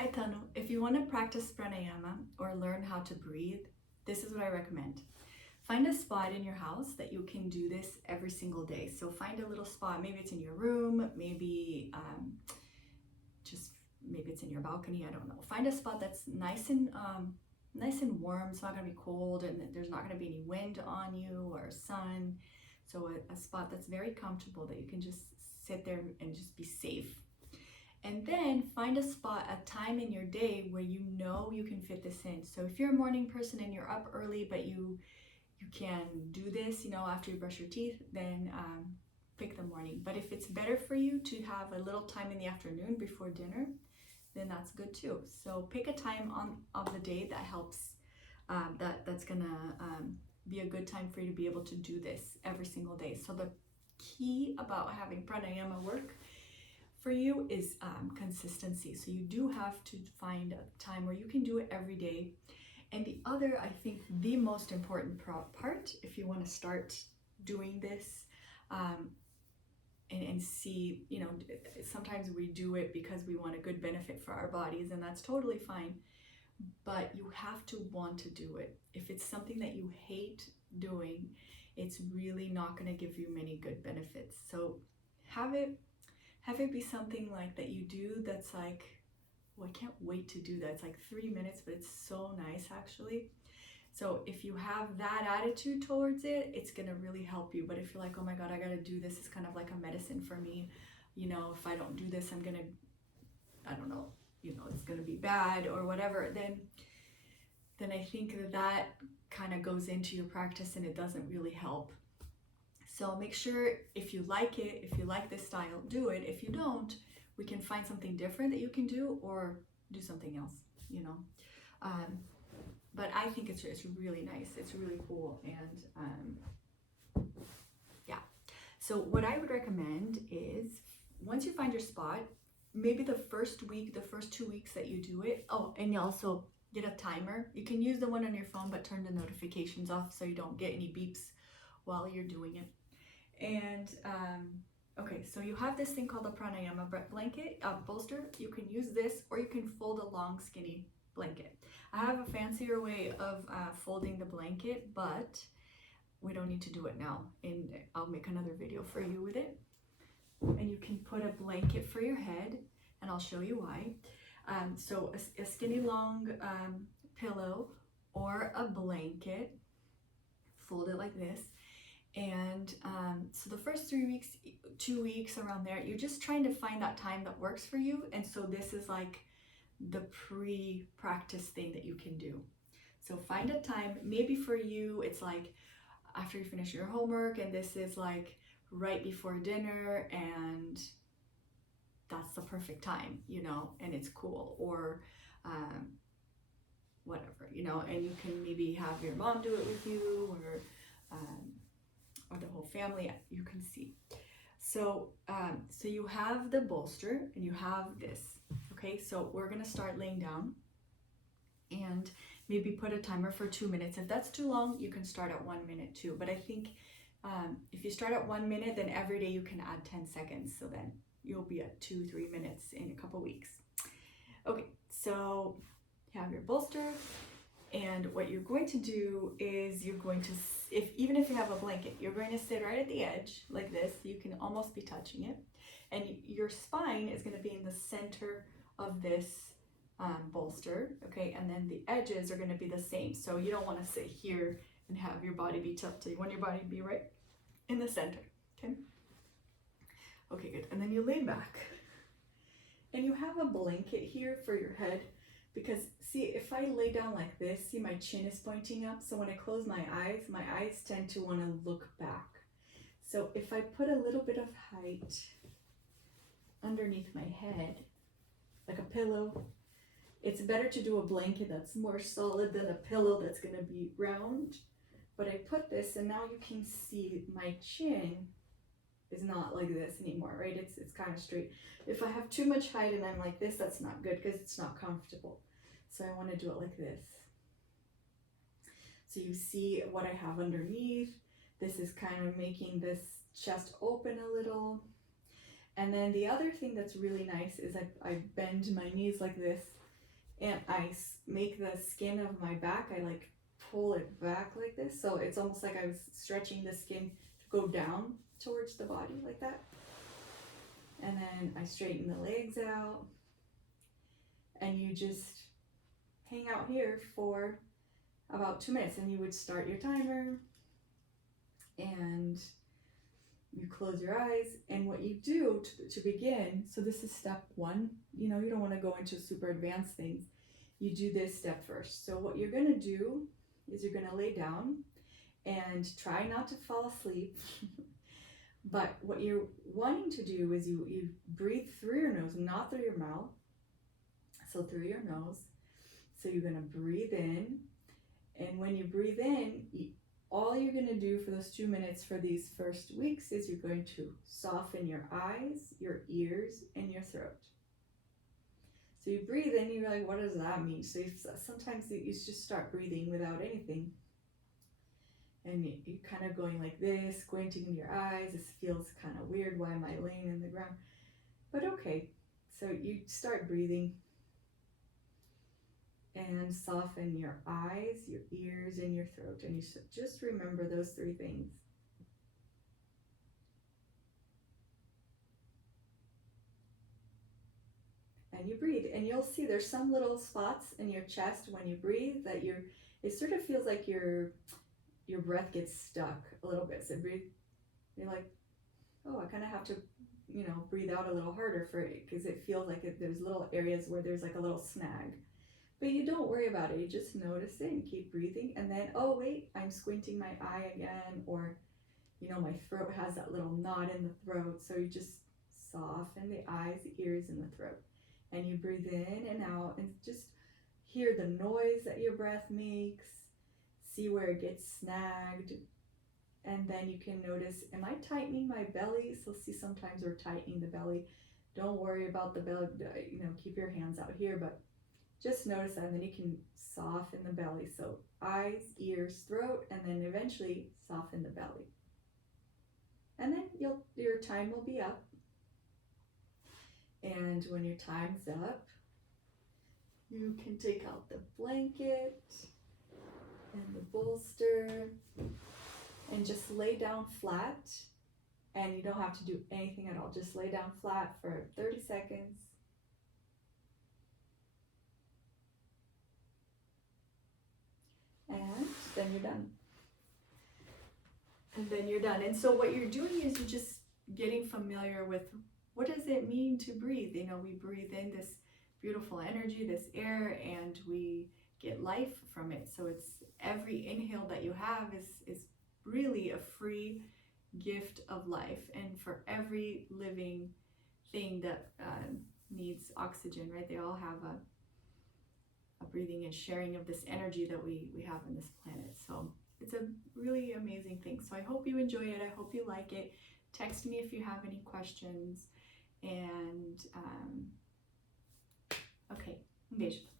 Hi Tanu, if you want to practice pranayama or learn how to breathe, this is what I recommend. Find a spot in your house that you can do this every single day. So find a little spot, maybe it's in your room, maybe maybe it's in your balcony, I don't know. Find a spot that's nice and warm. It's not going to be cold and there's not going to be any wind on you or sun. So a spot that's very comfortable that you can just sit there and just be safe. And then find a spot, a time in your day where you know you can fit this in. So if you're a morning person and you're up early, but you can do this, after you brush your teeth, then pick the morning. But if it's better for you to have a little time in the afternoon before dinner, then that's good too. So pick a time of the day that helps, that's gonna be a good time for you to be able to do this every single day. So the key about having pranayama work for you is consistency. So you do have to find a time where you can do it every day. And the other, I think the most important part, if you want to start doing this and see, sometimes we do it because we want a good benefit for our bodies, and that's totally fine. But you have to want to do it. If it's something that you hate doing, it's really not going to give you many good benefits. So have it be something like that you do that's like, oh, I can't wait to do that. It's like 3 minutes, but it's so nice actually. So if you have that attitude towards it, it's gonna really help you. But if you're like, oh my God, I gotta do this, it's kind of like a medicine for me. If I don't do this, I'm gonna, I don't know, it's gonna be bad or whatever, then I think that kind of goes into your practice and it doesn't really help. So make sure if you like it, if you like this style, do it. If you don't, we can find something different that you can do or do something else, But I think it's really nice. It's really cool. And yeah. So what I would recommend is once you find your spot, maybe the first week, the first 2 weeks that you do it. Oh, and you also get a timer. You can use the one on your phone, but turn the notifications off so you don't get any beeps while you're doing it. And okay, so you have this thing called a pranayama blanket, bolster. You can use this or you can fold a long skinny blanket. I have a fancier way of folding the blanket, but we don't need to do it now. And I'll make another video for you with it. And you can put a blanket for your head, and I'll show you why. So a skinny long pillow or a blanket, fold it like this. And so the first 3 weeks, 2 weeks around there, you're just trying to find that time that works for you. And so this is like the pre-practice thing that you can do. So find a time, maybe for you, it's like after you finish your homework, and this is like right before dinner, and that's the perfect time, and it's cool, or whatever, and you can maybe have your mom do it with you, or the whole family, you can see. So so you have the bolster and you have this. Okay, so we're gonna start laying down and maybe put a timer for 2 minutes. If that's too long, you can start at 1 minute too. But I think if you start at 1 minute, then every day you can add 10 seconds. So then you'll be at 2-3 minutes in a couple weeks. Okay, so you have your bolster. And what you're going to do is you're going to, even if you have a blanket, you're going to sit right at the edge like this. You can almost be touching it. And your spine is going to be in the center of this bolster, okay? And then the edges are going to be the same. So you don't want to sit here and have your body be tilted. You want your body to be right in the center, okay? Okay, good. And then you lay back. And you have a blanket here for your head. Because see, if I lay down like this, see my chin is pointing up. So when I close my eyes tend to want to look back. So if I put a little bit of height underneath my head, like a pillow, it's better to do a blanket that's more solid than a pillow that's going to be round. But I put this, and now you can see my chin is not like this anymore, right? It's kind of straight. If I have too much height and I'm like this, that's not good because it's not comfortable. So I want to do it like this. So you see what I have underneath. This is kind of making this chest open a little. And then the other thing that's really nice is I bend my knees like this, and I make the skin of my back, I like pull it back like this. So it's almost like I was stretching the skin to go down towards the body like that. And then I straighten the legs out. And you just hang out here for about 2 minutes, and you would start your timer and you close your eyes. And what you do to begin, so this is step one, you know, you don't want to go into super advanced things. You do this step first. So what you're going to do is you're going to lay down and try not to fall asleep. But what you're wanting to do is you breathe through your nose, not through your mouth. So through your nose. So you're going to breathe in. And when you breathe in, all you're going to do for those 2 minutes for these first weeks is you're going to soften your eyes, your ears, and your throat. So you breathe in, you're like, what does that mean? So sometimes you just start breathing without anything. And you're kind of going like this, squinting in your eyes. This feels kind of weird. Why am I laying in the ground? But okay. So you start breathing. And soften your eyes, your ears, and your throat. And you just remember those 3 things. And you breathe. And you'll see there's some little spots in your chest when you breathe that it sort of feels like your breath gets stuck a little bit. So breathe. You're like, oh, I kind of have to, you know, breathe out a little harder for it, because it feels like there's little areas where there's like a little snag. But you don't worry about it. You just notice it and keep breathing. And then, oh, wait, I'm squinting my eye again. Or, you know, my throat has that little knot in the throat. So you just soften the eyes, the ears, and the throat. And you breathe in and out and just hear the noise that your breath makes. See where it gets snagged. And then you can notice, am I tightening my belly? So see, sometimes we're tightening the belly. Don't worry about the belly. You know, keep your hands out here. But just notice that, and then you can soften the belly. So eyes, ears, throat, and then eventually soften the belly. And then your time will be up. And when your time's up, you can take out the blanket and the bolster and just lay down flat. And you don't have to do anything at all. Just lay down flat for 30 seconds. And then you're done. And then you're done. And so what you're doing is you're just getting familiar with, what does it mean to breathe? You know, we breathe in this beautiful energy, this air, and we get life from it. So it's every inhale that you have is really a free gift of life. And for every living thing that needs oxygen, right? They all have a breathing and sharing of this energy that we have on this planet. So it's a really amazing thing. So I hope you enjoy it. I hope you like it. Text me if you have any questions. And okay, um beijo.